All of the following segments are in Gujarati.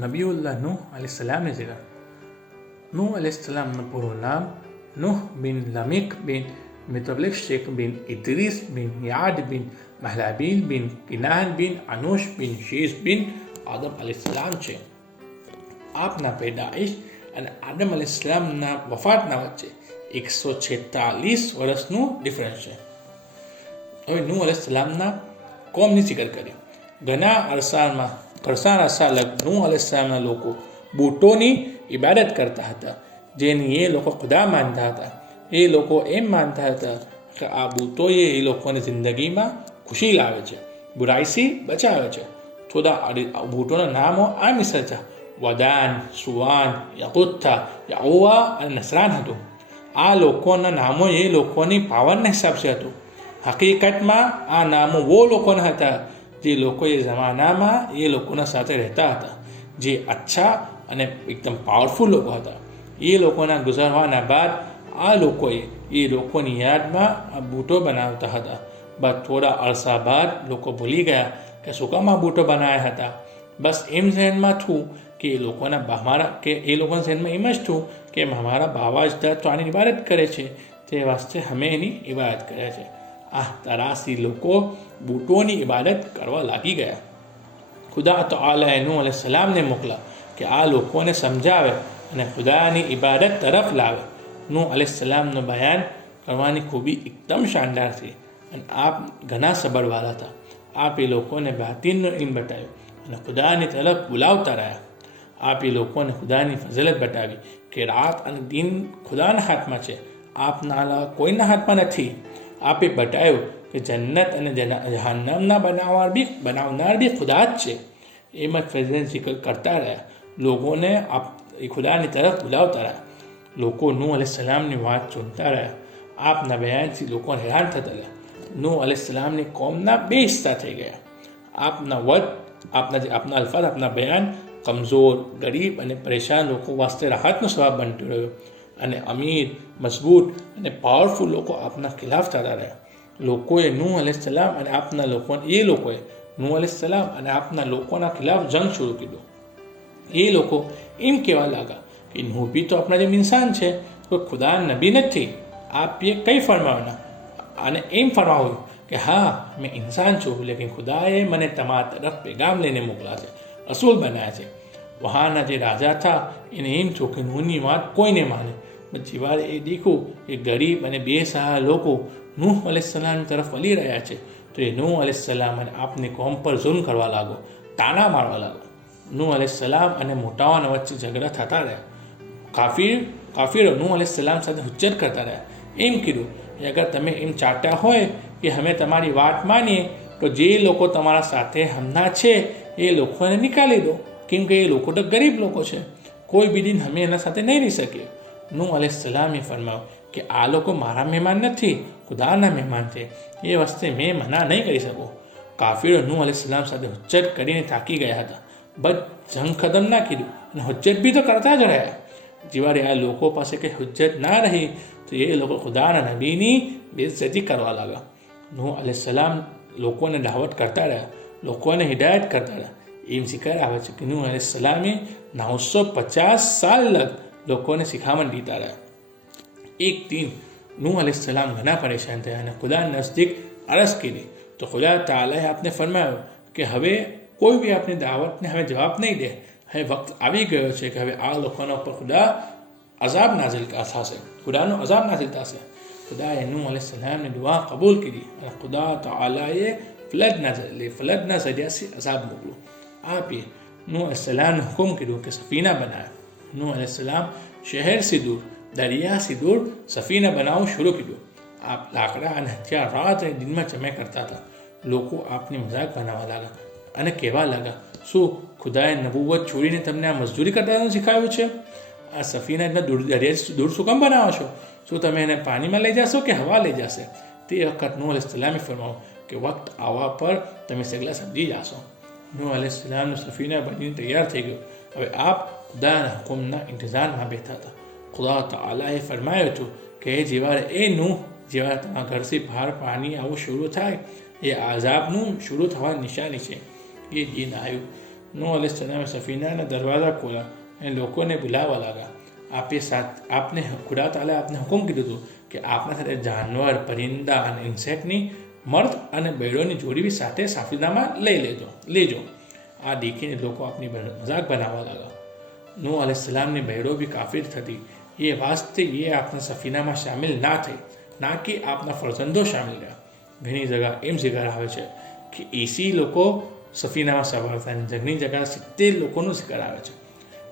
નબીઉલ્લાહ નૂહ અલૈહિસ્સલામની જગા. નૂહ અલૈહિસ્સલામનું પૂરું નામ નૂહ બિન લમીક બિન મિતબલિક શેખ બિન ઇદ્રીસ બિન યાદ બિન મહલાબીન બિન કિનાન બિન અનુશ બિન શીશ બિન આદમ અલૈહિસ્સલામ છે. આપના પેદાઈશ અને આદમ અલૈહિસ્સલામના વફાતના વચ્ચે 146 વર્ષનું ડિફરન્સ છે. હવે નૂહ અલૈહિસ્સલામના કોમની જિકર કરી. ઘણા અરસા લગ નૂહ અલૈહિસ્સલામના લોકો બૂટોની ઇબાદત કરતા હતા, જેની એ લોકો ખુદા માનતા હતા. એ લોકો એમ માનતા હતા કે આ બૂટોએ એ લોકોની જિંદગીમાં ખુશી લાવે છે, બુરાઈથી બચાવે છે. થોડા બૂટોના નામો આ મિસલ છે: વદાન, સુવાન, યકુત્થા, યઉવા અને નસરાન હતું. આ લોકોના નામો એ લોકોની પાવરના હિસાબથી હતું. હકીકતમાં આ નામો વો લોકોના હતા જે લોકો એ જમાનામાં એ લોકોના સાથે રહેતા હતા, જે અચ્છા અને એકદમ પાવરફુલ લોકો હતા. એ લોકોના ગુજરવાના બાદ આ લોકોએ એ લોકોની યાદમાં આ બૂટો બનાવતા હતા. બસ થોડા અરસા બાદ લોકો ભૂલી ગયા કે શું કામ આ બૂટો બનાવ્યા હતા. બસ એમ જહેનમાં થયું કે એ લોકોના જહેનમાં એમ જ થયું કે અમારા બાવા અજદાદ તો આની ઇબાદત કરે છે, તે વાસ્તે અમે એની ઇબાદત કરે છે. આ તરાસી લોકો બૂટોની ઇબાદત કરવા લાગી ગયા. ખુદા તઆલાએ નૂહ અલૈહિસ્સલામને મોકલા કે આ લોકોને સમજાવે અને ખુદાની ઇબાદત તરફ લાવે. નૂહ અલૈહિસ્સલામનું બયાન કરવાની ખૂબી એકદમ શાનદાર છે અને આપ ઘણા સબરવાળા હતા. આપ એ લોકોને બાતિનનો ઇલ્મ બતાવ્યો અને ખુદાની તરફ બોલાવતા રહ્યા. આપ એ લોકોને ખુદાની ફઝલત બતાવી કે રાત અને દિન ખુદાના હાથમાં છે, આપના અલાવા કોઈના હાથમાં નથી. આપે બતાવ્યું કે જન્નત અને જહન્નમના બનાવનાર બી ખુદા જ છે. એમ જ ફઝલત જિકર કરતા રહ્યા. લોકોને એ ખુદાની તરફ બોલાવતા રહ્યા. લોકો નૂહ અલૈહિસ્સલામની વાત સુનતા રહ્યા. આપના બયાનથી લોકો હેરાન થતા રહ્યા. નૂહ અલૈહિસ્સલામની કોમના 2 હિસ્સા થઈ ગયા. આપના અલ્ફાઝ, આપના બયાન કમજોર, ગરીબ અને પરેશાન લોકો વાસ્તે રાહતનો સવાબ બનતો રહ્યો અને અમીર, મજબૂત અને પાવરફુલ લોકો આપના ખિલાફ થતા રહ્યા. લોકોએ નૂહ અલૈહિસ્સલામ અને આપના લોકોના ખિલાફ જંગ શરૂ કર્યો. એ લોકો એમ કહેવા લાગ્યા કે નૂહ બી તો આપણા જેમ ઇન્સાન છે, કોઈ ખુદા નબી નથી. આપ એ કંઈ ફરમાવના અને એમ ફરમાવ્યું કે હા, મેં ઇન્સાન છું, લેકિન ખુદાએ મને તમારા તરફ પેગામ લઈને મોકલા છે, રસૂલ બનાવ્યા છે. વહાના જે રાજા હતા એને એમ થયું કે નૂહની વાત કોઈને માને. જીવારે એ દેખ્યું કે ગરીબ અને બેસહારા લોકો નૂહ અલૈહિસ્સલામ તરફ વળી રહ્યા છે, તો એ નૂહ અલૈહિસ્સલામ અને આપની કોમ પર ઝુલ્મ કરવા લાગો, તાના મારવા લાગો. નૂહ અલૈહિસ્સલામ અને મોટાઓના વચ્ચે ઝઘડા થતા રહ્યા. કાફીરો નૂહ અલૈહિસ્સલામ સાથે હુજ્જત કરતા રહ્યા. એમ કીધું કે અગર તમે એમ ચાહતા હોય કે અમે તમારી વાત માનીએ, તો જે લોકો તમારા સાથે હમણાં છે એ લોકોને નિકાલી દો, કેમ કે એ લોકો તો ગરીબ લોકો છે, કોઈ બી દિન અમે એના સાથે નહીં રહી શકીએ. નૂહ અલૈહિસ્સલામે ફરમાવ્યું કે આ લોકો મારા મહેમાન નથી, ખુદાના મહેમાન છે. એ વસ્તે મેં મના નહીં કરી શકું. કાફીરો નૂહ અલૈહિસ્સલામ સાથે હુજ્જત કરીને થાકી ગયા હતા. બસ જંગ ખતમ ના કીધું અને હુજ્જત બી તો કરતા જ રહ્યા. જેવારે આ લોકો પાસે કંઈ હુજ્જત ના રહી તો એ લોકો ખુદાના નબીની બેઇજ્જતી કરવા લાગ્યા. નૂહ અલૈહિસ્સલામ લોકોને દાવત કરતા રહ્યા, લોકોને હિદાયત કરતા રહ્યા. એમ શિકાર આવે છે કે નૂહ અલૈહિસ્સલામે 950 સાલ લગ લોકોને શિખામણ દીતા રહ્યા. એક દિન નૂહ અલૈહિસ્સલામ ઘણા પરેશાન થયા અને ખુદા નજદીક અરજ કરી, તો ખુદા તાલાએ આપને ફરમાવ્યું કે હવે કોઈ બી આપની દાવતને હવે જવાબ નહીં દે. હવે વક્ત આવી ગયો છે કે હવે આ લોકોના ઉપર ખુદાનો અઝાબ નાઝિલ થશે. ખુદાએ નૂહ અલૈહિસ્સલામની દુઆ કબૂલ કરી અને ખુદા તાલાએ ફલદના ઝરિયાથી અઝાબ મોકલ્યો. આપે નૂહ અલૈહિસ્સલામને હુકમ કર્યું કે સફીના બનાવે. નૂહ અલૈહિસ્સલામ શહેરથી દૂર, દરિયાથી દૂર સફીના બનાવવું શરૂ કર્યું. આપ લાકડા અને હથિયાર રાત અને દિનમાં જમા કરતા હતા. લોકો આપની મજાક બનાવવા લાગ્યા અને કહેવા લાગ્યા, શું ખુદાએ નબુવત છોડીને તમને આ મજદૂરી કરતા શીખાવ્યું છે? આ સફીના દરિયાથી દૂર શું કામ બનાવો છો? શું તમે એને પાણીમાં લઈ જશો કે હવા લઈ જશે? તે વખત નૂહ અલૈહિસ્સલામે ફરમાવ્યું કે વક્ત આવવા પર તમે સગલા સમજી જશો. નૂહ અલૈહિસ્સલામનું સફીના બનીને તૈયાર થઈ ગયું. હવે આપ ખુદાના હુકમના ઇંતજારમાં બેઠા હતા. ખુદા તાલાએ ફરમાયું હતું કે જેવારે તમારા ઘરથી બહાર પાણી આવું શરૂ થાય, એ આઝાબનું શરૂ થવાની નિશાની છે. એ દિન આવ્યું नूह अलैहिस्सलाમે સફીનાના દરવાજા ખોલા અને લોકોને બોલાવવા લાગ્યા. આપને ખુદા તાલા આપને હુકમ કીધું હતું કે આપના સાથે જાનવર, પરિંદા અને ઇન્સેક્ટની મર્દ અને બૈરોની જોડી સાથે સફીનામાં લેજો. આ દેખીને લોકો આપની મજાક બનાવવા લાગ્યા. નૂહ अलैहिस्सलामની બહેરો બી કાફિર થતી. એ વાસ્તે એ આપના સફીનામાં શામિલ ના થઈ, ના કે આપના ફરજંદો શામિલ રહ્યા. ઘણી જગ્યા એમ જગ્યા આવે છે કે 80 લોકો સફીનામાં સવાર થાય, જગની જગ્યા 70 લોકોનું શિકાર આવે છે.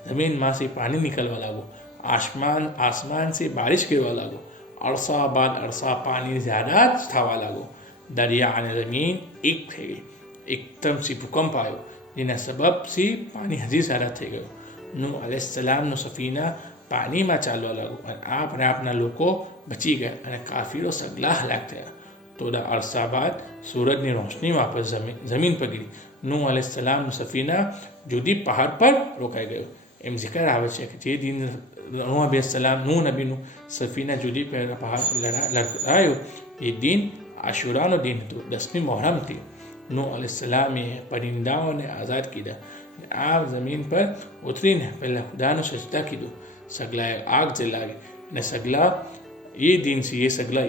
જમીનમાંથી પાણી નીકળવા લાગો, આસમાન से बारिश गिरवा लागो, अरसा बाद अरसा पानी ज़्यादा જ થવા લાગો. દરિયા અને જમીન એક થઈ ગઈ. એકદમ સી ભૂકંપ આવ્યો, જેના સબબથી પાણી હજી ज़्यादा થઈ ગયું. નૂહ अलैहिस्सलामનો સફીના પાણીમાં ચાલવા લાગો અને આપના લોકો બચી ગયા અને કાફીરો સગલા હલાક થયા. થોડા અરસા બાદ સૂરજની રોશની વાપસ જમીન પર ગઈ. નૂહ अलैहिस्सलामનો સફીના જુદી પહાડ પર રોકાઈ ગયો. એમ જિકર આવે છે કે જે દિન નૂહ નબીનું સફીના જુદી પહાડ પર લડાયો એ દિન આશુરાનો દિન હતો, 10મી મોહરમ હતી. નૂહ अलैहिस्सलामे પરિંદાઓને આઝાદ કીધા અને આ જમીન પર ઉતરીને પહેલાં ખુદાનો સજદા કીધું. સગલાએ આગ જલાવી અને સગલા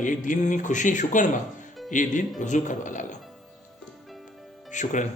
એ દિનની ખુશી શુક્રમાં એ દિન રજૂ કરવા લાગ્યા. શુક્રન.